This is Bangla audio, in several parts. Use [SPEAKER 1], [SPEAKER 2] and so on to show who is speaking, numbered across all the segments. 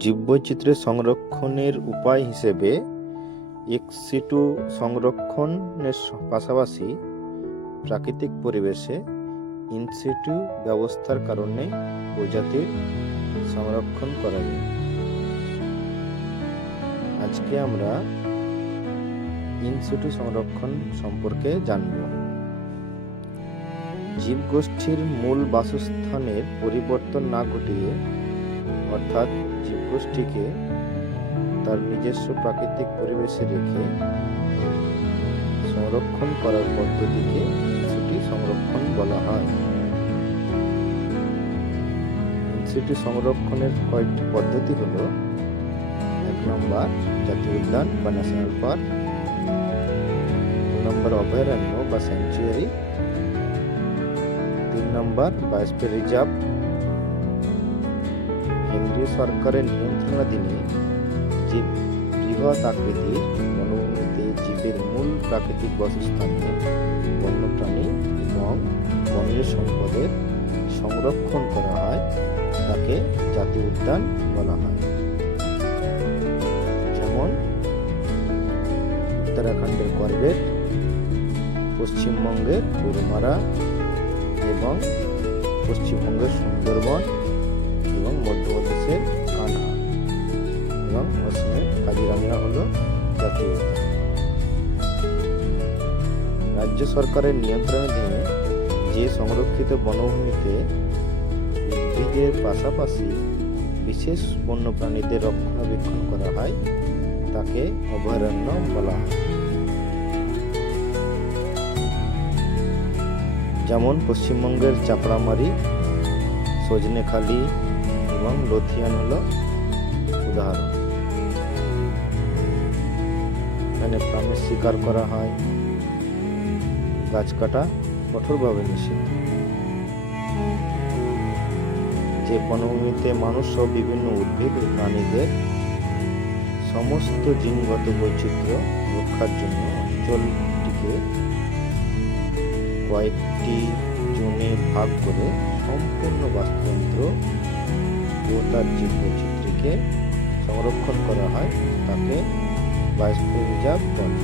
[SPEAKER 1] জীববৈচিত্র্য সংরক্ষণের উপায় হিসেবে এক্সিটু সংরক্ষণের পাশাপাশি প্রাকৃতিক পরিবেশে ইনসিটু ব্যবস্থার কারণে প্রজাতির সংরক্ষণ করা যায়। আজকে আমরা ইনসিটু সংরক্ষণ সম্পর্কে জানব। জীবগোষ্ঠীর মূল বাসস্থানের পরিবর্তন না ঘটিয়ে অর্থাৎ যে জীবগোষ্ঠীকে তার নিজস্ব প্রাকৃতিক পরিবেশে রেখে সংরক্ষণ করার পদ্ধতিকে ইনসিটি সংরক্ষণ বলা হয়। ইনসিটি সংরক্ষণের কয়েকটি পদ্ধতি হলো, এক নম্বর, জাতীয় উদ্যান বা ন্যাশনাল পার্ক দু নম্বর, অভয়ারণ্য বা স্যাংচুয়ারি তিন নম্বর, বায়োস্ফিয়ার রিজার্ভ কেন্দ্রীয় সরকারের নিয়ন্ত্রণাধীনে যে বৃহৎ আকৃতির বনভূমিতে জীবের মূল প্রাকৃতিক বাসস্থানে বন্যপ্রাণী এবং বনজ সম্পদের সংরক্ষণ করা হয়, তাকে জাতীয় উদ্যান বলা হয়। যেমন, উত্তরাখণ্ডের করবেট, পশ্চিমবঙ্গের গরুমারা এবং পশ্চিমবঙ্গের সুন্দরবন রাজ্য সরকারের নিয়ন্ত্রণাধীনে যে সংরক্ষিত বনভূমিতে উদ্ভিদের পাশাপাশি বিশেষ বন্যপ্রাণীদের রক্ষণাবেক্ষণ করা হয়, তাকে অভয়ারণ্য বলা হয়। যেমন পশ্চিমবঙ্গের চাপড়ামারি, সজনেখালি এবং লথিয়ান হল উদাহরণ। এখানে প্রাণীর শিকার করা হয়। গাছ কাটা কঠোরভাবে নিষিদ্ধ যে বনভূমিতে মানুষ ও বিভিন্ন উদ্ভিদ ও প্রাণীদের সমস্ত জিনগত বৈচিত্র্য রক্ষার জন্য অঞ্চলটিকে কয়েকটি জোনে ভাগ করে সম্পূর্ণ বাস্তুতন্ত্র ও তার জীববৈচিত্র্যকে সংরক্ষণ করা হয়, তাকে বায়োস্ফিয়ার রিজার্ভ বলে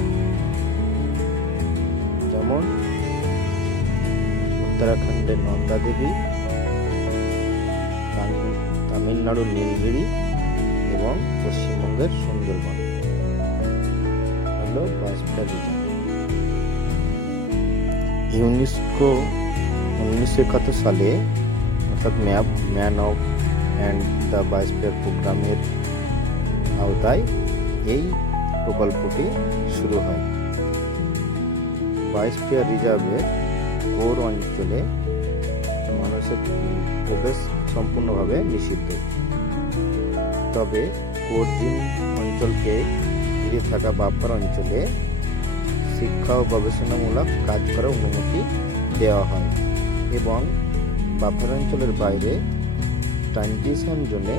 [SPEAKER 1] যেমন উত্তরাখণ্ডের নন্দা দেবী তামিলনাড়ুর নীলগিরি এবং পশ্চিমবঙ্গের সুন্দরবন। হলো রিজার্ভ ইউনেস্কো উনিশশো একাত্তর সালে অর্থাৎ MAB, man of and the biosphere প্রোগ্রামের আওতায় এই প্রকল্পটি শুরু হয়। বায়োস্ফিয়ার রিজার্ভের কোর অঞ্চলে মানুষের প্রবেশ সম্পূর্ণভাবে নিষিদ্ধ। তবে কোরজিন অঞ্চলকে ঘিরে থাকা বাফার অঞ্চলে শিক্ষা ও গবেষণামূলক কাজ করার অনুমতি দেওয়া হয় এবং বাফার অঞ্চলের বাইরে ট্রানজিশন জোনে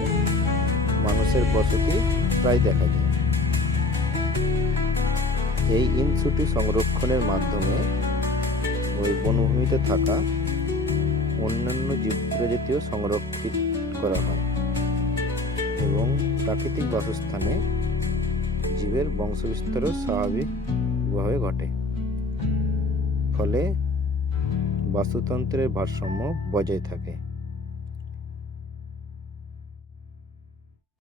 [SPEAKER 1] মানুষের বসতি প্রায় দেখা যায়। এই ইনসুটি সংরক্ষণের মাধ্যমে ওই বনভূমিতে থাকা অন্যান্য জীব প্রজাতিও সংরক্ষিত করা হয় এবং প্রাকৃতিক বাসস্থানে জীবের বংশবিস্তারও স্বাভাবিকভাবে ঘটে। ফলে বাস্তুতন্ত্রের ভারসাম্য বজায় থাকে।